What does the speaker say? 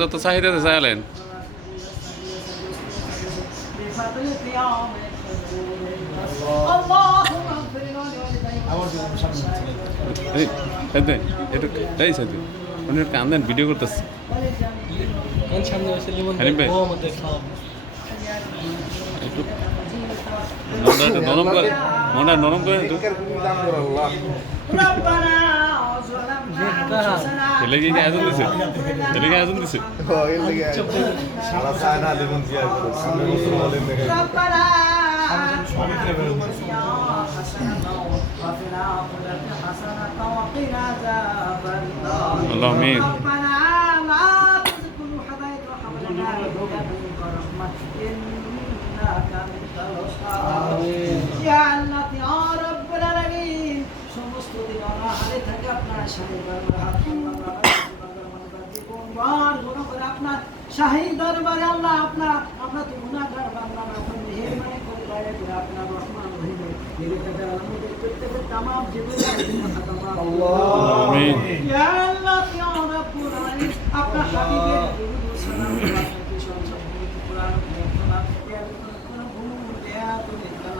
যত চাহিদা চাইলেন কান্দেন ভিডিও করতেছে নরম করে নরম করে আয়োজন দিছে আয়োজন দিছে আল্লাহ আমিন সমস্ত দিন হারে থাকে আপনার আপনার শাহী দরবারে আল্লাহ আপনার আমরা তো গুনাহগার বান্দা এখন মেহেরবানি করে দয়া করে আপনার রহমান রহিমে নিরীক্ষাতে আমাদের প্রত্যেকের তামাম জীবনে আল্লাহ আমিন ইয়া আল্লাহ ইয়া রাব্বুল আলামিন আপনার হাবিবের দুরূদ সালাম আপনাকে সব কোরআন প্রার্থনা